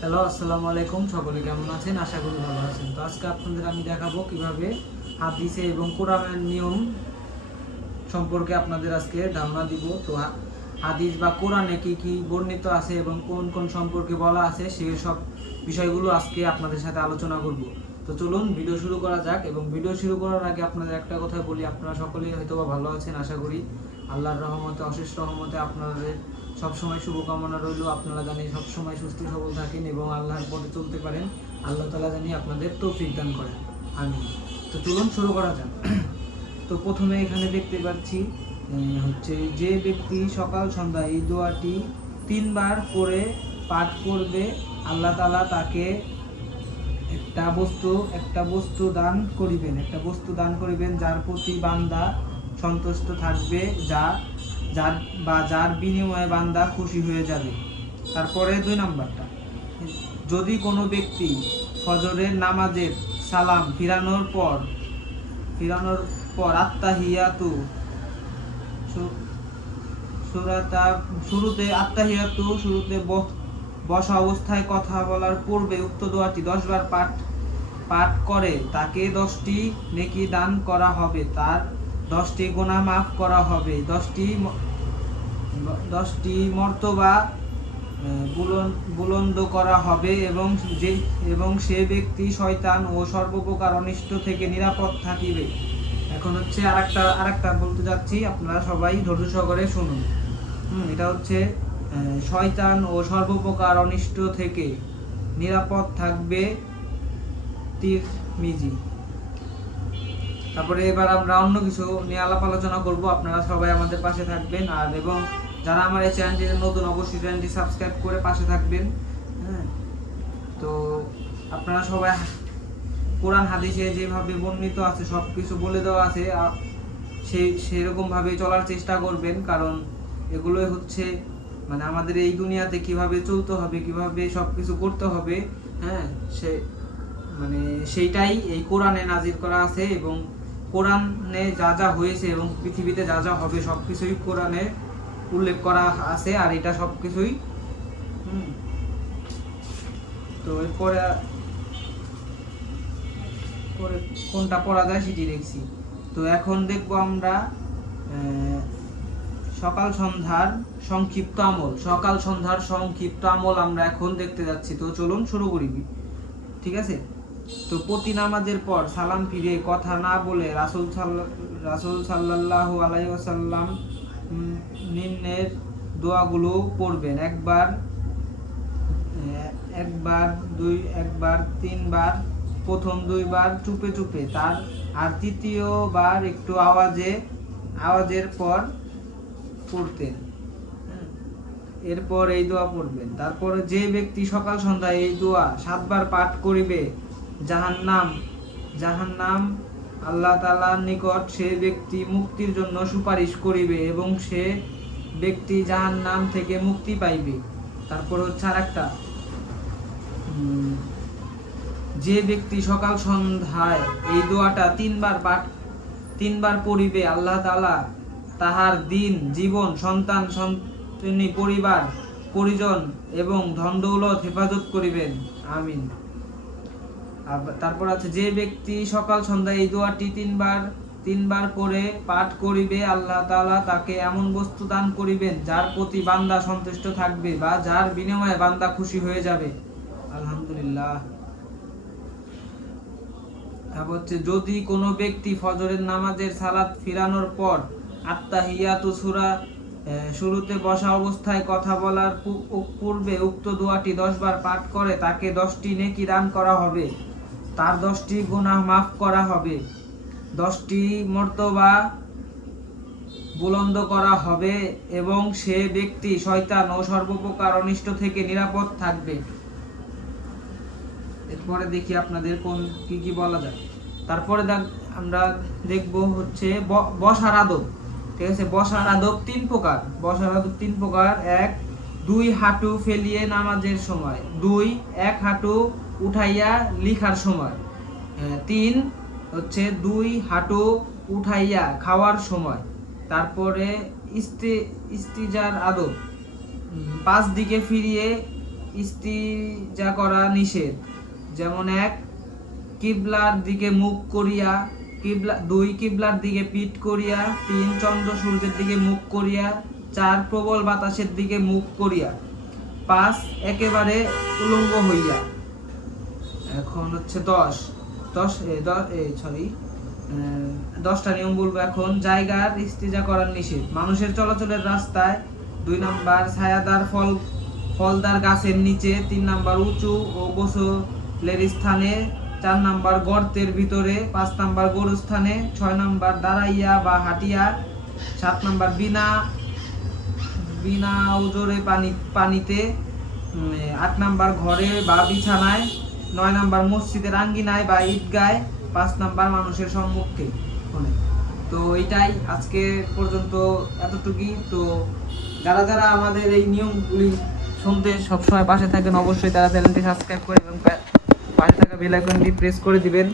Hello আসসালামু আলাইকুম, সকলে কেমন আছেন? আশা করি ভালো আছেন। তো আজকে আপনাদের আমি দেখাবো কীভাবে হাদিসে এবং কোরআনের নিয়ম সম্পর্কে আপনাদের আজকে ধারণা দিব। তো হাদিস বা কোরআনে কি কি বর্ণিত আছে এবং কোন কোন সম্পর্কে বলা আছে, সেই সব বিষয়গুলো আজকে আপনাদের সাথে আলোচনা করব। তো চলুন, ভিডিও শুরু করা যাক এবং ভিডিও শুরু করার আগে আপনাদের একটা কথা বলি। আপনারা সকলেই হয়তো ভালো আছেন, আশা করি। আল্লাহর রহমতে, অশেষ রহমতে আপনাদের সবসময় শুভকামনা রইল। আপনারা জানি সবসময় সুস্থ সবল থাকেন এবং আল্লাহর পথে চলতে পারেন। আল্লাহ তালা জানি আপনাদের তৌফিক দান করেন। আমি তো চলুন শুরু করা যাক। তো প্রথমে এখানে দেখতে পাচ্ছি হচ্ছে যে ব্যক্তি সকাল সন্ধ্যা এই দোয়াটি তিনবার করে পাঠ করবে, আল্লাহ তালা তাকে একটা বস্তু একটা বস্তু দান করিবেন। একটা বস্তু দান করিবেন যার প্রতি বান্দা সন্তুষ্ট থাকবে, যা যার বা যার বিনিময়ে বান্দা খুশি হয়ে যাবে। তারপরে দুই নাম্বারটা। যদি কোনো ব্যক্তি ফজরের নামাজের সালাম ফিরানোর পর ফিরানোর পর আত্মাহিয়াতু সুরাতা, শুরুতে আত্মাহিয়াতু শুরুতে বসা অবস্থায় কথা বলার পূর্বে উক্ত দোয়াটি দশবার পাঠ পাঠ করে তাকে দশটি নেকি দান করা হবে। তার দশটি গোনা মাফ করা হবে। দশটি দশটি মর্তবা বুলন- বুলন্দ করা হবে এবং যে, এবং সে ব্যক্তি শয়তান ও সর্বপ্রকার অনিষ্ট থেকে নিরাপদ থাকিবে। এখন হচ্ছে আরেকটা আরেকটা বলতে যাচ্ছি, আপনারা সবাই ধৈর্য সহকারে শুনুন। এটা হচ্ছে শয়তান ও সর্বপ্রকার অনিষ্ট থেকে নিরাপদ থাকবে তীর মিজি তারপরে এবার আমরা অন্য কিছু নিয়ে আলাপ আলোচনা করব। আপনারা সবাই আমাদের পাশে থাকবেন। আর এবং যারা আমার এই চ্যানেলটি নতুন, অবশ্যই চ্যানেলটি সাবস্ক্রাইব করে পাশে থাকবেন। হ্যাঁ। তো আপনারা সবাই কোরআন, হাদিসে যেভাবে বর্ণিত আছে সব কিছু বলে দেওয়া আছে সেই সেরকম ভাবে চলার চেষ্টা করবেন। কারণ এগুলোই হচ্ছে মানে আমাদের এই দুনিয়াতে কীভাবে চলতে হবে, কীভাবে সব কিছু করতে হবে হ্যাঁ সে মানে সেইটাই এই কোরআনে নাজির করা আছে। এবং কোরআনে যা যা হয়েছে এবং পৃথিবীতে যা যা হবে সব কিছুই কোরআনে উল্লেখ করা আছে আর এটা সব কিছুই। তো এরপরে পরে কোনটা পড়া যায় সেটি দেখছি। তো এখন দেখব আমরা সকাল সন্ধ্যার সংক্ষিপ্ত আমল। সকাল সন্ধ্যার সংক্ষিপ্ত আমল আমরা এখন দেখতে যাচ্ছি। তো চলুন শুরু করি। ঠিক আছে? তো প্রতি নামাজের পর সালাম ফিরে কথা না বলে রাসুল রাসুল ওয়াসাল্লাম উম, নিম্নের দোয়াগুলো পড়বেন। একবার একবার দুই একবার তিনবার প্রথম দুইবার চুপে চুপে। তার আর তৃতীয়বার একটু আওয়াজে আওয়াজের পর পড়তেন। এরপর এই দোয়া পড়বেন। তারপরে যে ব্যক্তি সকাল সন্ধ্যায় এই দোয়া সাতবার পাঠ করিবে জাহান্নাম জাহান্নাম আল্লাহ তাআলার নিকট সে ব্যক্তি মুক্তির জন্য সুপারিশ করিবে এবং সে ব্যক্তি জাহান্নাম থেকে মুক্তি পাইবে। তারপর হচ্ছে আর একটা যে ব্যক্তি সকাল সন্ধ্যায় এই দোয়াটা তিনবার পাঠ, তিনবার পড়িবে, আল্লাহ তাআলা তাহার দিন, জীবন, সন্তান সন্তনি পরিবার, পরিজন এবং ধন দৌলত হেফাজত করিবেন। আমিন। তারপর আছে যে ব্যক্তি সকাল সন্ধ্যায় এই দোয়াটি তিনবার তিনবার করে পাঠ করিবে আল্লাহ তাআলা তাকে এমন বস্তু দান করিবেন যার প্রতি বান্দা সন্তুষ্ট থাকবে বা যার বিনিময়ে বান্দা খুশি হয়ে যাবে। আলহামদুলিল্লাহ। তারপর হচ্ছে যদি কোনো ব্যক্তি ফজরের নামাজের সালাত ফিরানোর পর আত্মাহিয়াতু সূরা আহ, শুরুতে বসা অবস্থায় কথা বলার পূর্বে উক্ত দোয়াটি দশবার পাঠ করে তাকে দশটি নেকি দান করা হবে। তার দশটি গুনাহ মাফ করা হবে। দশটি মর্তবা বুলন্দ করা হবে এবং সে ব্যক্তি শয়তান ও সর্বপ্রকার অনিষ্ট থেকে নিরাপদ থাকবে। এরপরে দেখি আপনাদের কোন কি কি বলা যায়। তারপরে আমরা দেখব হচ্ছে বসার আদব। ঠিক আছে? বসার আদব তিন প্রকার। বসার আদব তিন প্রকার। এক দুই হাঁটু ফেলিয়ে নামাজের সময়, দুই এক হাঁটু উঠাইয়া লিখার সময় তিন হচ্ছে দুই হাঁটু উঠাইয়া খাওয়ার সময়, তারপরে ইস্তি, ইস্তিজার আদব পাঁচ দিকে ফিরিয়ে ইস্তিজা করা নিষেধ, যেমন এক, কিবলার দিকে মুখ করিয়া, কিবলা, দুই কিবলার দিকে পিঠ করিয়া, তিন চন্দ্র সূর্যের দিকে মুখ করিয়া চার প্রবল বাতাসের দিকে মুখ করিয়া পাঁচ একেবারে উলঙ্গ হইয়া। এখন হচ্ছে দশ। দশ সরি দশটা নিয়ম বলব এখন। জায়গার ইস্তিজা করার নিষেধ। মানুষের চলাচলের রাস্তায় দুই নাম্বার ছায়াদার ফল, ফলদার গাছের নিচে, তিন নাম্বার উঁচু ও গোসলের স্থানে, চার নাম্বার গর্তের ভিতরে, পাঁচ নাম্বার গরুস্থানে, ছয় নাম্বার দাঁড়াইয়া বা হাঁটিয়া, সাত নাম্বার বিনা বিনা ওজোরে পানি পানিতে আট নাম্বার ঘরে বা বিছানায়, নয় নাম্বার মসজিদের আঙ্গিনায় বা ঈদগায়, পাঁচ নাম্বার মানুষের সম্মুখে ফোনে। তো এটাই আজকে পর্যন্ত এতটুকুই। তো যারা যারা আমাদের এই নিয়মগুলি শুনতে সবসময় পাশে থাকেন, অবশ্যই তারা চ্যানেলটি সাবস্ক্রাইব করে এবং পাশে থাকা বেল আইকনটি প্রেস করে দিবেন।